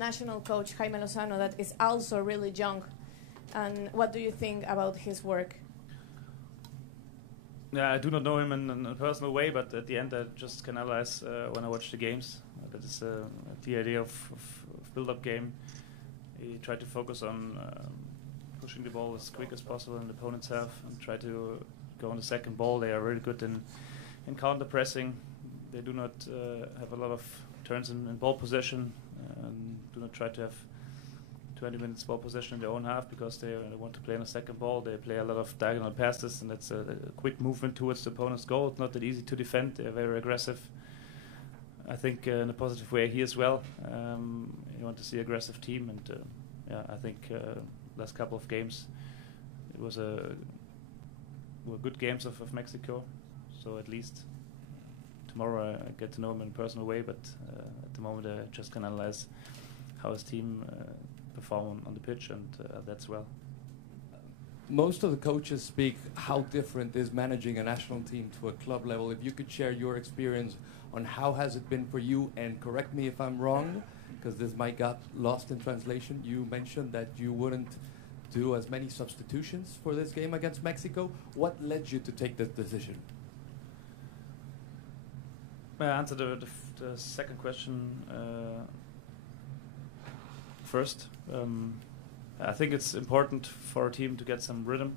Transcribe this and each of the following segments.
national coach Jaime Lozano that is also really young. And what do you think about his work? Yeah, I do not know him in a personal way, but at the end I just can analyze when I watch the games. That is the idea of build-up game. He tried to focus on pushing the ball as quick as possible in the opponent's half and try to go on the second ball. They are really good in counter-pressing. They do not have a lot of turns in ball possession and do not try to have 20 minutes ball possession in their own half because they want to play on a second ball. They play a lot of diagonal passes, and that's a quick movement towards the opponent's goal. It's not that easy to defend. They're very aggressive. I think in a positive way he as well. You want to see aggressive team, and I think last couple of games it were good games of Mexico. So at least tomorrow I get to know him in a personal way, but at the moment I just can analyze how his team perform on the pitch, and that's well. Most of the coaches speak how different is managing a national team to a club level. If you could share your experience on how has it been for you, and correct me if I'm wrong, because this might got lost in translation. You mentioned that you wouldn't do as many substitutions for this game against Mexico. What led you to take this decision? I answer the second question first. I think it's important for a team to get some rhythm.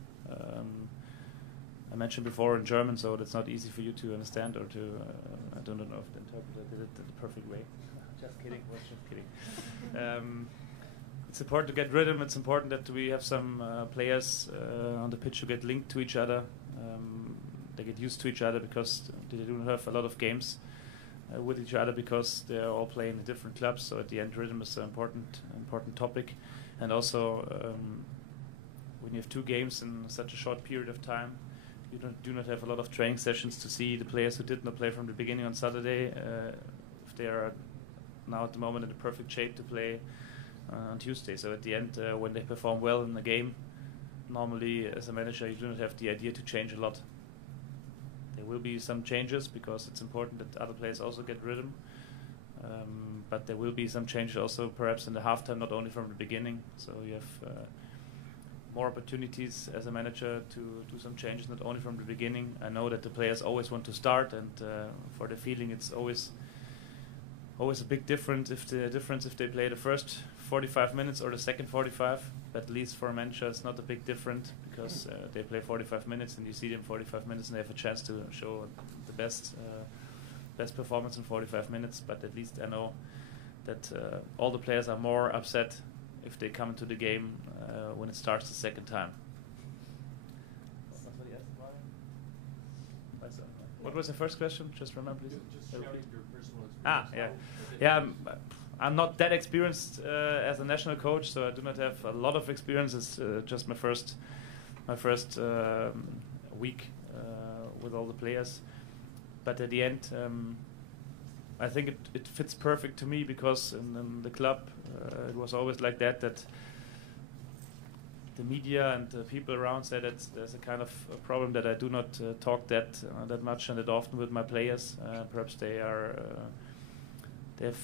I mentioned before in German, so it's not easy for you to understand or to. I don't know if the interpreter did it the perfect way. Just kidding. Was just kidding. It's important to get rhythm. It's important that we have some players on the pitch who get linked to each other. They get used to each other because they do not have a lot of games with each other because they are all playing in different clubs. So at the end, rhythm is an important topic. And also, when you have two games in such a short period of time, you do not have a lot of training sessions to see the players who did not play from the beginning on Saturday, if they are now at the moment in the perfect shape to play on Tuesday. So at the end, when they perform well in the game, normally as a manager you do not have the idea to change a lot. There will be some changes because it's important that other players also get rhythm. But there will be some changes also perhaps in the halftime, not only from the beginning. So you have more opportunities as a manager to do some changes, not only from the beginning. I know that the players always want to start, and for the feeling it's always a big difference if they play the first 45 minutes or the second 45. But at least for a manager it's not a big difference because they play 45 minutes and you see them 45 minutes and they have a chance to show the best performance in 45 minutes. But at least I know that all the players are more upset if they come into the game when it starts the second time. What was the first question? Just remember, please. Just sharing your personal experience. Yeah. I'm not that experienced as a national coach, so I do not have a lot of experience. It's just my first week with all the players. But at the end, I think it fits perfect to me because in the club it was always like that the media and the people around say that there's a kind of a problem that I do not talk that much and that often with my players. Perhaps they have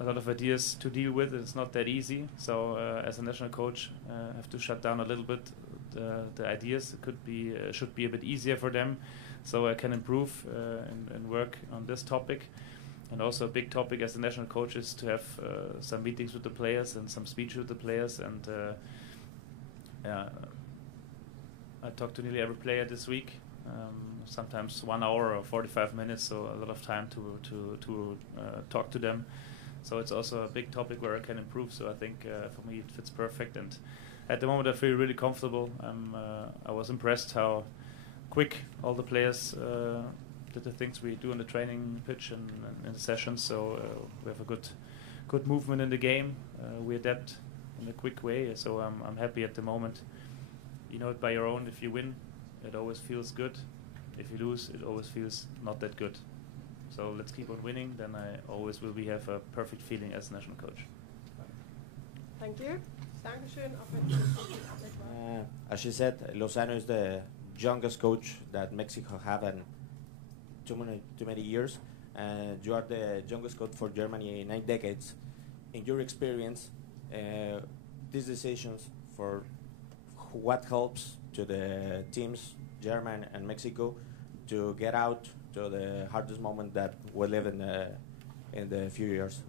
a lot of ideas to deal with. It's not that easy. So as a national coach, I have to shut down a little bit the ideas. It should be a bit easier for them, so I can improve and work on this topic. And also a big topic as a national coach is to have some meetings with the players and some speech with the players. And I talked to nearly every player this week, sometimes 1 hour or 45 minutes, so a lot of time to talk to them. So it's also a big topic where I can improve. So I think for me it fits perfect. And at the moment I feel really comfortable. I was impressed how quick all the players did the things we do on the training pitch and in the sessions. So we have a good movement in the game. We adapt in a quick way. So I'm happy at the moment. You know it by your own. If you win, it always feels good. If you lose, it always feels not that good. So let's keep on winning. Then I always will have a perfect feeling as national coach. Thank you. As you said, Lozano is the youngest coach that Mexico have in too many years. You are the youngest coach for Germany in 9 decades. in your experience, these decisions for what helps to the teams, German and Mexico, to get out to the hardest moment that we live in the few years?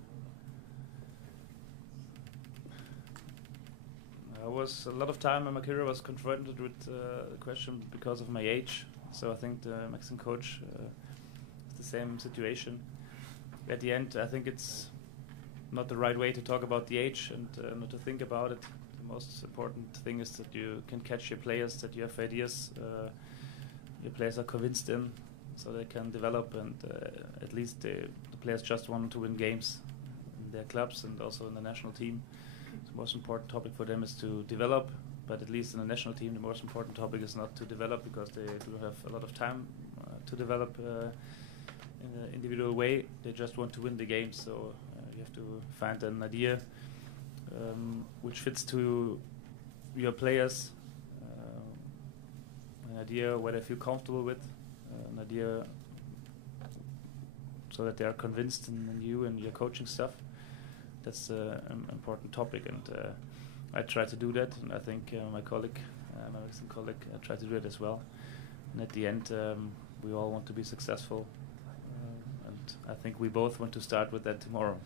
I was a lot of time in my career was confronted with the question because of my age. So I think the Mexican coach is the same situation. At the end, I think it's not the right way to talk about the age and not to think about it. The most important thing is that you can catch your players, that you have ideas your players are convinced in, so they can develop, and at least the players just want to win games in their clubs and also in the national team. The most important topic for them is to develop, but at least in the national team the most important topic is not to develop, because they do have a lot of time to develop in an individual way. They just want to win the game, so you have to find an idea which fits to your players, an idea where they feel comfortable with, an idea so that they are convinced in you and your coaching stuff. That's an important topic, and I try to do that, and I think my colleague, my Mexican colleague, tried to do it as well. And at the end, we all want to be successful, and I think we both want to start with that tomorrow.